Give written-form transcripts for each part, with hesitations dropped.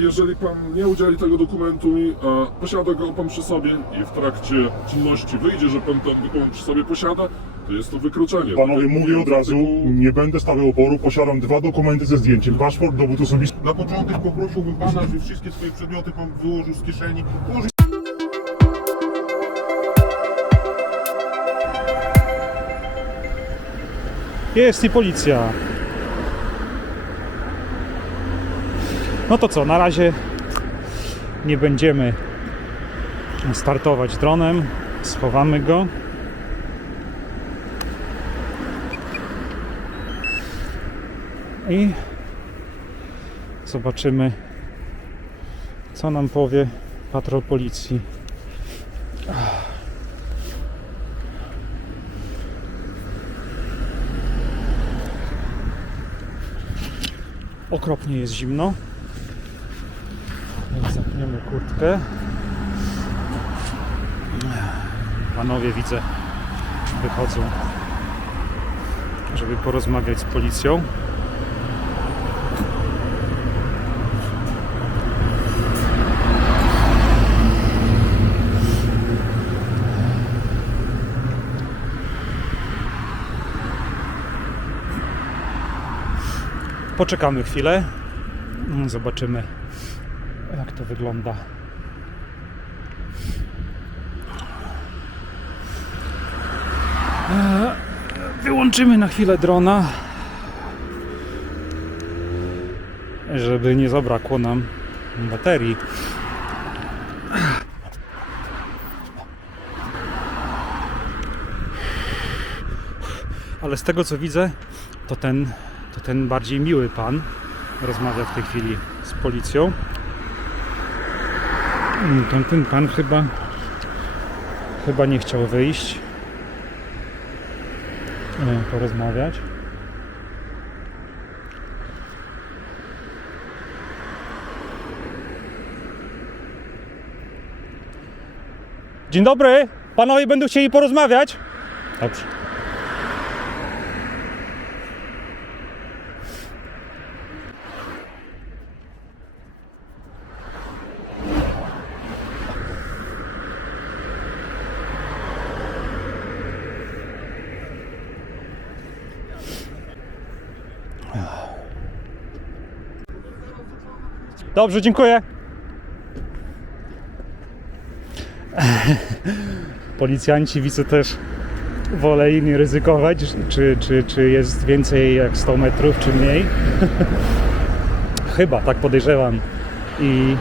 Jeżeli pan nie udzieli tego dokumentu mi, posiada go pan przy sobie i w trakcie czynności wyjdzie, że pan ten dokument przy sobie posiada, to jest to wykroczenie. Panowie, mówię od razu, nie będę stawiał oporu, posiadam 2 dokumenty ze zdjęciem, paszport, dowód osobisty. Na początek poprosiłbym pana, żeby wszystkie swoje przedmioty pan wyłożył z kieszeni. Jest i policja. No to co, na razie nie będziemy startować dronem. Schowamy go. I zobaczymy, co nam powie patrol policji. Okropnie jest zimno, więc zapniemy kurtkę. Panowie, widzę, wychodzą, żeby porozmawiać z policją. Poczekamy chwilę, zobaczymy, jak to wygląda. Wyłączymy na chwilę drona, żeby nie zabrakło nam baterii. Ale z tego co widzę, to ten bardziej miły pan rozmawia w tej chwili z policją. Ten pan chyba nie chciał wyjść, porozmawiać. Dzień dobry, panowie będą chcieli porozmawiać? Dobrze. Dobrze, dziękuję. Policjanci, widzę, też woleli nie ryzykować, czy jest więcej jak 100 metrów, czy mniej. Chyba, tak podejrzewam. I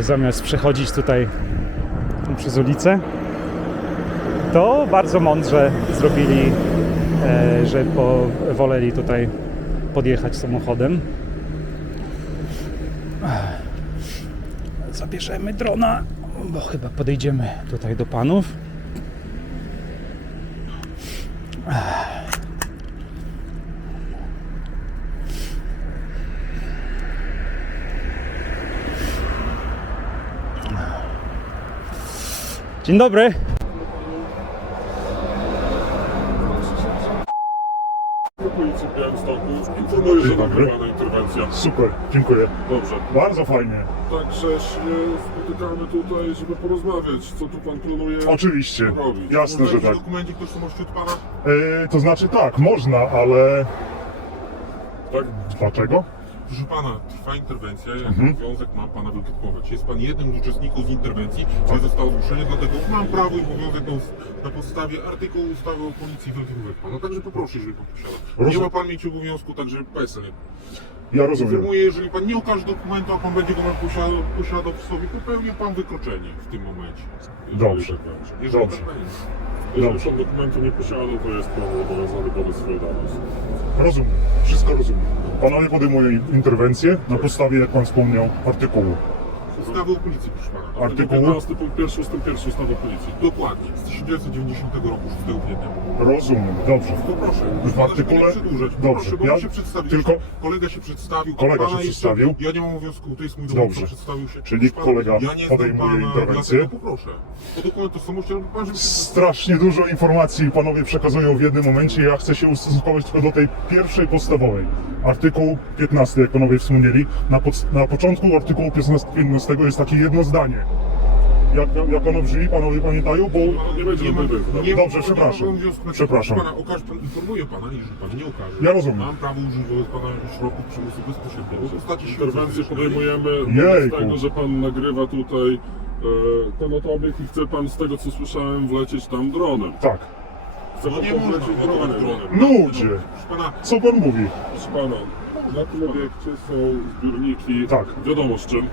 zamiast przechodzić tutaj przez ulicę, to bardzo mądrze zrobili, że woleli tutaj podjechać samochodem. Zabierzemy drona, bo chyba podejdziemy tutaj do panów. Dzień dobry. Policji w Białymstoku. Informuję, że nagrywana interwencja. Super, dziękuję. Dobrze. Bardzo fajnie. Także się spotykamy tutaj, żeby porozmawiać, co tu pan planuje Oczywiście, robić. jasne, że tak. Dokumenty tożsamości od pana? To znaczy tak, można, ale... Tak? Dlaczego? Proszę pana, trwa interwencja, ja obowiązek mam pana wydrukować. Jest pan jednym z uczestników interwencji, który został zgłoszony, dlatego mam prawo i obowiązek na podstawie artykułu ustawy o policji wyruchować pana. Także poproszę, żeby pan posiadał. Nie ma pan mieć obowiązku, także PESEL. Ja rozumiem. Informuję, jeżeli pan nie okaże dokumentu, a pan będzie go posiadał w sobie, popełnił pan wykroczenie w tym momencie. Dobrze. Jeżeli Dobrze. tak będzie. Jeżeli pan dokumentu nie posiada, to jest pan obowiązany podać swoje dane. Rozumiem, wszystko rozumiem. Panowie podejmują interwencję na podstawie, jak pan wspomniał, artykułu. ustawy o policji, proszę pana. Artykuł? 15 punkt 1 ustęp 1 ustawy o policji. Dokładnie, z 1990 roku, 6 kwietnia. Rozumiem, dobrze. To proszę, W artykule? nie przedłużać. Dobrze, Proszę, bo ja on się przedstawił. tylko- Kolega się przedstawił. Kolega pana się jeszcze- przedstawił? Ja nie mam obowiązku, to jest mój dowód, Dobrze. przedstawił się. Czyli Proszę pana, kolega ja nie znam podejmuje pana, interwencję? dlatego poproszę. O dokument tożsamości, ale pan, żeby się Strasznie dużo informacji panowie przekazują w jednym momencie. Ja chcę się ustosunkować tylko do tej pierwszej podstawowej. Artykuł 15, jak panowie wspomnieli. Na początku artykułu 15 jest takie jedno zdanie. Jak ono brzmi, panowie pamiętają? Bo Nie będzie nie ma, do nie Dobrze, ma- przepraszam. nie ma związku. Znaczy, Przepraszam. Pana, informuję pana, jeżeli pan nie okaże. Ja rozumiem. Mam prawo użyć wobec pana środków przymusu bezpośredniego. W postaci siły Interwencję fizycznej. podejmujemy Jejku. z tego, że pan nagrywa tutaj ten oto obiekt i chce pan z tego co słyszałem wlecieć tam dronem. tak. Chce No pan nie można wlecieć ładować dronem. dronem. Ludzie, Proszę pana, co pan mówi? Proszę pana, na tym obiekcie są zbiorniki, Tak. wiadomo z czym.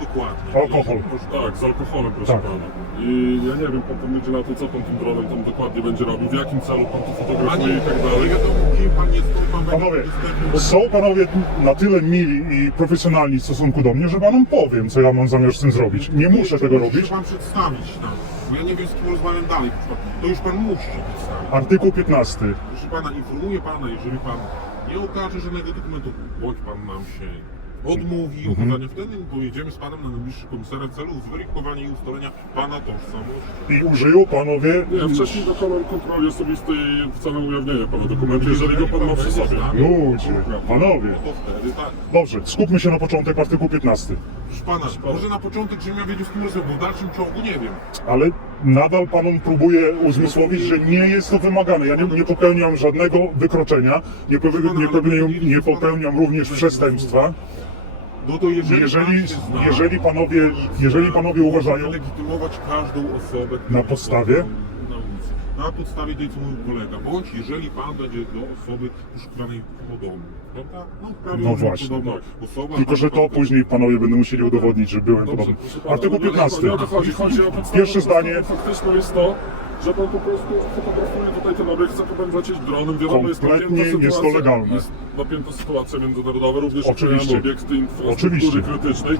dokładnie. Alkohol. Tak, z alkoholem, proszę Tak. pana. I ja nie wiem, potem będzie na to, co pan tym dronem tam dokładnie będzie robił, w jakim celu pan to Panie, fotografuje i tak nie dalej. wiadomo, kim pan jest, skąd pan będzie Panowie, występował. są panowie na tyle mili i profesjonalni w stosunku do mnie, że panom powiem, co ja mam zamiar z tym zrobić. Nie muszę tego Musi robić. się pan przedstawić nam, bo ja nie wiem, z kim rozmawiam dalej. Proszę pana. To już pan musi się przedstawić. Artykuł 15. Proszę pana, informuję pana, jeżeli pan nie okaże żadnego dokumentu, bądź pan nam się odmówi okazania, wtedy pojedziemy z panem na najbliższy komisariat w celu zweryfikowania i ustalenia pana tożsamości. I użyją panowie... Nie, wcześniej dokonam kontroli osobistej w celem ujawnienia pana dokumentu, jeżeli go pan ma przy sobie. Ludzie, panowie. No to wtedy tak. Dobrze, skupmy się na początek, artykuł 15. Proszę pana, może na początek, żebym ja wiedział, z kim rozmawiam, bo w dalszym ciągu nie wiem. Ale nadal panom próbuję uzmysłowić, że nie jest to wymagane. Ja nie popełniam żadnego wykroczenia, nie popełniam również przestępstwa. No to jeżeli Jeżeli panowie uważają... legitymować każdą osobę, Na która podstawie? jest na ulicy. Na podstawie tej, co mówił kolega, bądź jeżeli pan będzie do osoby poszukiwanej podobny. Prawda? No, prawie No mówiąc, właśnie. podobna osoba, Tylko, że to później panowie będą musieli udowodnić, że byłem podobny. Artykuł 15. Nie o to chodzi, chodzi o podstawę. Pierwsze zdanie. Faktyczną jest to, że pan po prostu fotografuje tutaj ten obiekt, chce pan wlecieć dronem, wiadomo, jest Kompletnie napięta jest to sytuacja, legalne. jest napięta sytuacja międzynarodowa, również Oczywiście. oceniamy obiekty infrastruktury Oczywiście. krytycznej.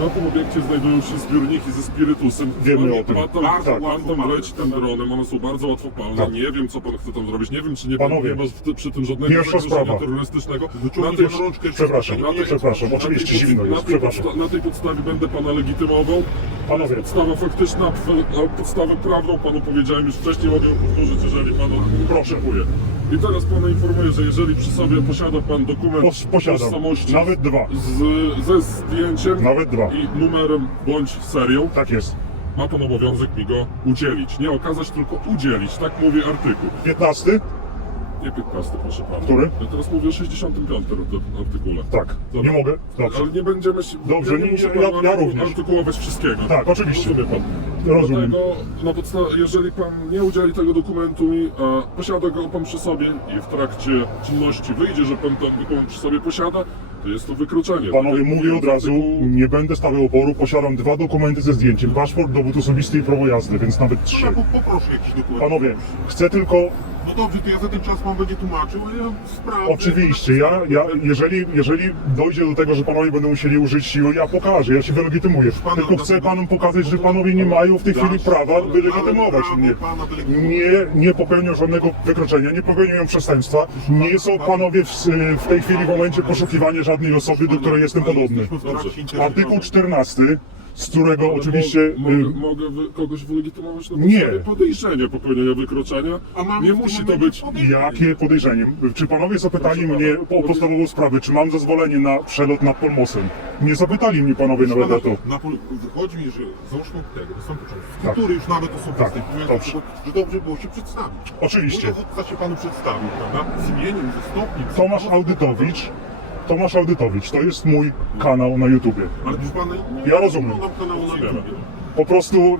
Na tym obiekcie znajdują się zbiorniki ze spirytusem. Wiemy o tym. Pan tam, Bardzo pan łatwo tam wleci tym dronem, one są bardzo łatwopalne. Tak. Nie wiem, co pan chce tam zrobić, nie wiem, czy nie Panowie, przy tym żadnego pierwsza zagrożenia sprawa. terrorystycznego. Wyciągnij tej- pan rączkę, Przepraszam, oczywiście zimno jest, przepraszam. Na tej podstawie będę pana legitymował. Panowie, Podstawa faktyczna, podstawę prawną panu powiedziałem już wcześniej, mogę powtórzyć, jeżeli panu Proszę. potrzebuje. I teraz pana informuję, że jeżeli przy sobie posiada pan dokument posiadam. tożsamości Nawet dwa. ze zdjęciem Nawet dwa. i numerem bądź serią, Tak jest. ma pan obowiązek mi go udzielić. Nie okazać, tylko udzielić. Tak mówi artykuł. 15? Nie 15, proszę pana. Który? Ja teraz mówię o 65 artykule. Tak. Nie mogę? Dobrze. Ale nie będziemy się... Dobrze, nie nie, muszę ja pana również. artykułować wszystkiego. Tak, oczywiście. Rozumie pan. Rozumiem. Dlatego na podstawie, jeżeli pan nie udzieli tego dokumentu mi, posiada go pan przy sobie i w trakcie czynności wyjdzie, że pan ten dokument przy sobie posiada, to jest to wykroczenie. Panowie, Tak jak mówię od razu, artykuł- nie będę stawiał oporu. Posiadam dwa dokumenty ze zdjęciem. Paszport, dowód osobisty i prawo jazdy, więc nawet trzy. Ja poproszę jakiś dokument. Panowie, chcę tylko... No dobrze, to ja za ten czas pan będzie tłumaczył, a ja sprawdzę. Oczywiście, jeżeli dojdzie do tego, że panowie będą musieli użyć siły, ja pokażę, ja się wylegitymuję. Tylko chcę panom pokazać, że panowie nie mają w tej chwili prawa wylegitymować mnie. Nie popełnią żadnego wykroczenia, nie popełnią przestępstwa. Nie są panowie w tej chwili w momencie poszukiwania żadnej osoby, do której jestem podobny. Artykuł 14, z którego oczywiście... Mogę kogoś wylegitymować na Nie. podstawie podejrzenia popełnienia wykroczenia. A mamy Nie w tym musi to momencie być... podejrzenie. Jakie podejrzenie? Czy panowie zapytali Proszę mnie pana, o podstawową sprawę, czy mam zezwolenie na przelot nad Polmosem? Nie zapytali mnie panowie Proszę nawet o to. Wychodzi mi, że załóżmy od tego, na sam początku, z Tak. kultury już nawet osobistej, Tak, mówiąc dobrze. tego, że dobrze było się przedstawić. Oczywiście. Mój dowódca się panu przedstawił, prawda? Z imieniem, ze stopniem. Tomasz Audytowicz, to jest mój kanał na YouTubie. Ale proszę pana, Ja rozumiem. Mam kanału na YouTube. Po prostu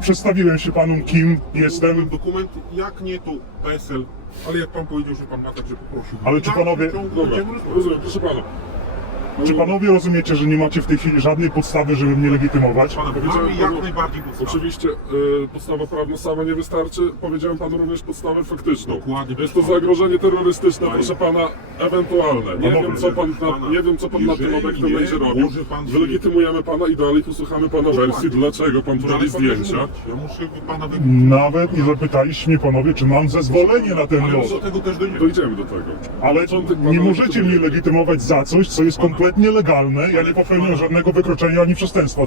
przedstawiłem się panu, kim jestem. Dokument, jak nie to PESEL, ale jak pan powiedział, że pan ma, także poprosił. Ale czy W dalszym panowie- ciągu Dobra, będziemy rozmawiać. rozumiem, proszę pana. Czy panowie rozumiecie, że nie macie w tej chwili żadnej podstawy, żeby mnie legitymować? Pana, Powiedziałem mamy panu- jak najbardziej podstawy. Oczywiście podstawa prawna sama nie wystarczy. Powiedziałem panu również podstawę faktyczną. Dokładnie. Jest to zagrożenie terrorystyczne, Panie- proszę pana, ewentualne. Nie Panowie, wiem, co pan nie wiem, co pan na tym jeżeli obiektem nie, będzie robił. może pan się- Wylegitymujemy pana i dalej posłuchamy pana wersji, dlaczego pan tu robi Dalej pan może zdjęcia. mówić. Ja muszę pana Nawet nie zapytaliście mnie panowie, czy mam zezwolenie na ten Ale lot. do tego też dojdziemy. Dojdziemy do tego. Ale Początek nie pana możecie mnie legitymować za coś, co jest kompletnie legalne. Ja nie popełniam żadnego wykroczenia ani przestępstwa.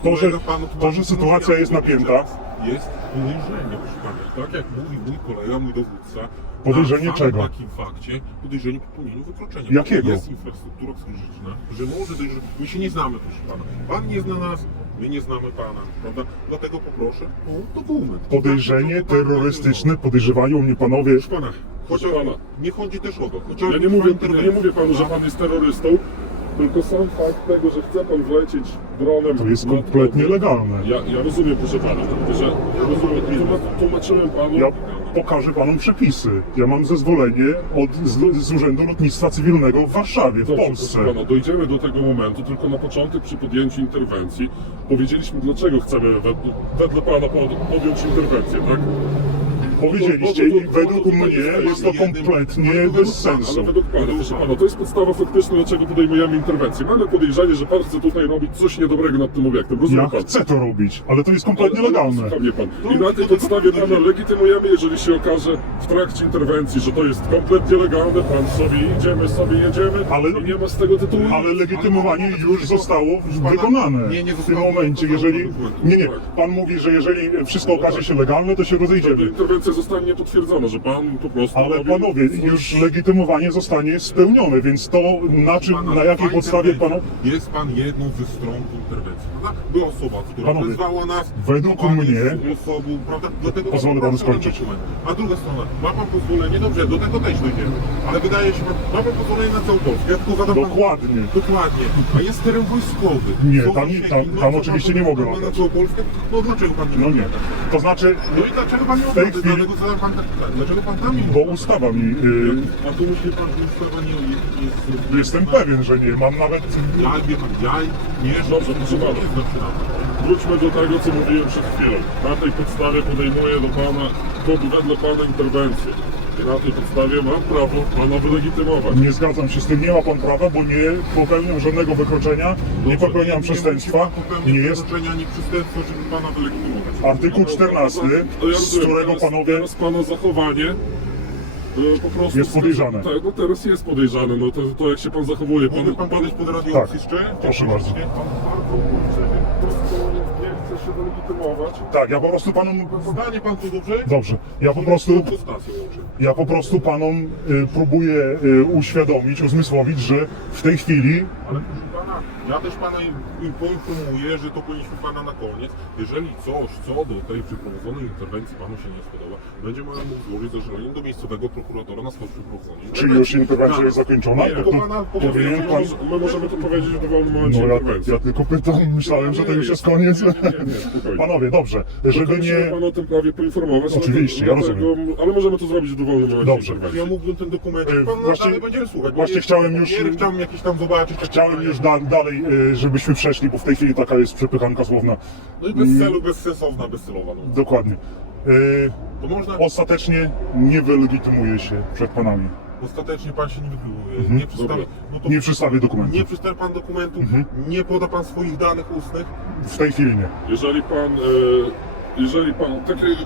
To, że sytuacja jest napięta, Jest podejrzenie, proszę pana. Tak jak mówi mój kolega, mój dowódca. Podejrzenie na samym czego? takim fakcie, podejrzenie popełnienia wykroczenia. Jakiego? Jest infrastruktura psychiczna, że może dojść, że my się nie znamy, proszę pana. Pan nie zna nas, my nie znamy pana, prawda? Dlatego poproszę o dokument. podejrzenie terrorystyczne, podejrzewają mnie panowie. Proszę pana, chociaż pana. nie chodzi też o to. Ja nie mówię panu, że pan jest terrorystą, tylko sam fakt tego, że chce pan wlecieć dronem. To jest nad- kompletnie legalne. Ja rozumiem, proszę pana, że tłumaczyłem panu. Ja pokażę panom przepisy. Ja mam zezwolenie z Urzędu Lotnictwa Cywilnego w Warszawie, w Dobrze, Polsce. proszę pana, dojdziemy do tego momentu, tylko na początek przy podjęciu interwencji powiedzieliśmy, dlaczego chcemy wedle pana podjąć interwencję, tak? Powiedzieliście i według mnie jest to kompletnie bez sensu. Ale według pana, proszę pana, to jest podstawa faktyczna, dlaczego podejmujemy interwencję. Mamy podejrzenie, że pan chce tutaj robić coś niedobrego nad tym obiektem, rozumie Ja pan? chcę to robić, ale to jest kompletnie legalne. Słucha mnie pan. I na tej podstawie pana legitymujemy, jeżeli się okaże w trakcie interwencji, że to jest kompletnie legalne, pan sobie jedziemy, Ale- i nie ma z tego tytułu. Ale legitymowanie już zostało wykonane Nie w tym zostało momencie, jeżeli... wykonane. Nie, pan mówi, że jeżeli wszystko okaże się legalne, to się Wtedy rozejdziemy. interwencja zostanie potwierdzona, że pan po prostu Ale robił panowie, coś- już legitymowanie zostanie spełnione, więc to na jakiej podstawie panu... Jest pan jedną ze stron interwencji, prawda? Była osoba, która Panowie, wezwała nas. według pan mnie- jest osobą, prawda? Dlatego Pozwolę panu poproszę o skończyć. dokument. A druga strona, ma pan pozwolenie? Dobrze, do tego też dojdziemy. Ale wydaje się pan, ma pan pozwolenie na całą Polskę. Ja tylko zadam pan- Dokładnie. Dokładnie. A jest teren wojskowy. Nie, Są tam- zasięgi. tam- No, tam co oczywiście pan nie mogę pozwala na oddać. całą Polskę? No dlaczego pan nie No może nie. oddać? To znaczy, No i dlaczego pan nie w tej odda? chwili- Dlatego zadam pan tak pytanie. Dlaczego pan tam nie bo odda? ustawa mi... A tu myśli pan, że ustawa nie jest... Jestem pewien, że nie. Mam nawet... Ja wie pan, ja nie Dobrze, proszę pana. nie znam się na to. Wróćmy do tego, co mówiłem przed chwilą. Na tej podstawie podejmuję do pana, wedle pana interwencję. I na tej podstawie mam prawo pana wylegitymować. Nie zgadzam się z tym, nie ma pan prawa, bo nie popełniam żadnego wykroczenia, nie popełniam przestępstwa, nie jest... ani przestępstwa, żeby pana wylegitymować. Artykuł 14, Ja z rozumiem, którego teraz, panowie... Teraz pana zachowanie po prostu... Jest podejrzane. Tak, no teraz jest podejrzane, no to jak się pan zachowuje. Mogę pan podejść pod radio Tak. jeszcze? Proszę bardzo. Pan bardzo uprzejmie po prostu nie chce się wylegitymować. Tak, ja po prostu panom... Zdanie pan tu dobrze? Dobrze, ja po prostu... To stację łączy. Ja po prostu panom próbuję uświadomić, uzmysłowić, że w tej chwili Ale proszę pana, ja też pana poinformuję, że to powinniśmy pana na koniec. Jeżeli coś, co do tej przeprowadzonej interwencji panu się nie spodoba, będzie można mógł złożyć zażalenie do miejscowego prokuratora na sposób przeprowadzonej. czy już interwencja jest zakończona, Nie, to tylko tu pana powinien pan... My możemy to powiedzieć w dowolnym momencie No interwencji. ja tylko pytam, myślałem, że to już jest koniec. Nie, spokojnie. Panowie, dobrze, żeby Musimy nie... pana o tym prawie poinformować. Oczywiście, ja rozumiem. Ale możemy to zrobić w dowolnym momencie Dobrze. interwencji. Ja mógłbym ten dokument, pan Właśnie- dalej będziemy słuchać. właśnie Nie, chciałem już- Nie, chciałem jakiś tam zobaczyć. Chciałem już dalej, żebyśmy przeszli, bo w tej chwili taka jest przepychanka słowna. No i bez celu, bezsensowna, bezcelowa. No. Dokładnie. To można... Ostatecznie nie wylegitymuje się przed panami. Ostatecznie pan się nie wypróbuje. Nie przedstawi... Dobra. No to... Nie przedstawię dokumentu. Nie przedstawi pan dokumentu, nie poda pan swoich danych ustnych. W tej chwili nie. Jeżeli pan,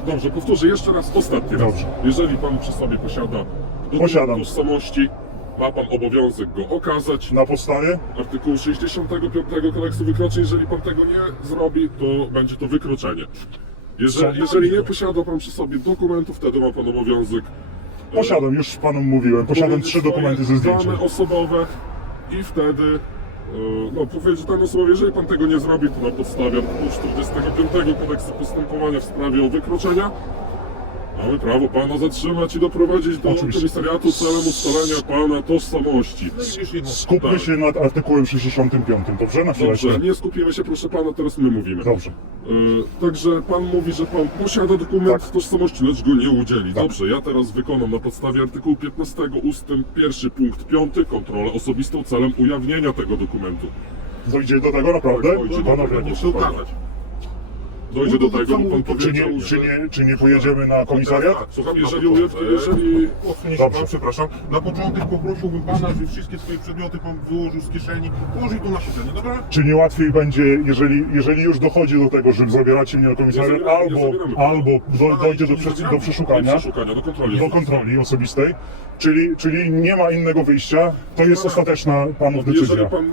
dobrze, powtórzę jeszcze raz, ostatni raz. Dobrze. Jeżeli pan przy sobie posiada Posiadam. dokument tożsamości, ma pan obowiązek go okazać. Na podstawie? Artykuł 65 kodeksu wykroczeń, jeżeli pan tego nie zrobi, to będzie to wykroczenie. Jeżeli nie posiada pan przy sobie dokumentów, wtedy ma pan obowiązek Posiadam, już panom mówiłem. Posiadam powiedzieć 3 dokumenty ze swoje zdjęciem. dane osobowe i wtedy powiedzieć dane osobowe, jeżeli pan tego nie zrobi, to na podstawie artykułu 45 kodeksu postępowania w sprawie o wykroczenia Mamy prawo pana zatrzymać i doprowadzić do Oczywiście. komisariatu celem ustalenia pana tożsamości. No widzisz jedno. Skupmy Tak. się nad artykułem 65, dobrze? Na chwileczkę. Dobrze, nie skupimy się, proszę pana, teraz my mówimy. Dobrze. Także pan mówi, że pan posiada dokument Tak. tożsamości, lecz go nie udzieli. Tak. Dobrze, ja teraz wykonam na podstawie artykułu 15 ustęp 1 punkt 5 kontrolę osobistą celem ujawnienia tego dokumentu. Dojdzie do tego naprawdę? Tak, dojdzie do Panowie, tego. Nie chcę ukazać. Dojdzie do tego, bo pan czy powiedział, czy nie pojedziemy na komisariat? Słucham, Na jeżeli początek, Odsunie się Dobrze. pan, przepraszam. Na początek poprosiłbym pana, żeby wszystkie swoje przedmioty pan wyłożył z kieszeni, położył to na siedzenie, dobra? Czy nie łatwiej będzie, jeżeli już dochodzi do tego, że zabieracie mnie na komisariat, Nie zabieramy. albo dojdzie do zabieramy. przeszukania, do kontroli. do kontroli osobistej, czyli nie ma innego wyjścia, to jest ostateczna panów Jeżeli decyzja. pan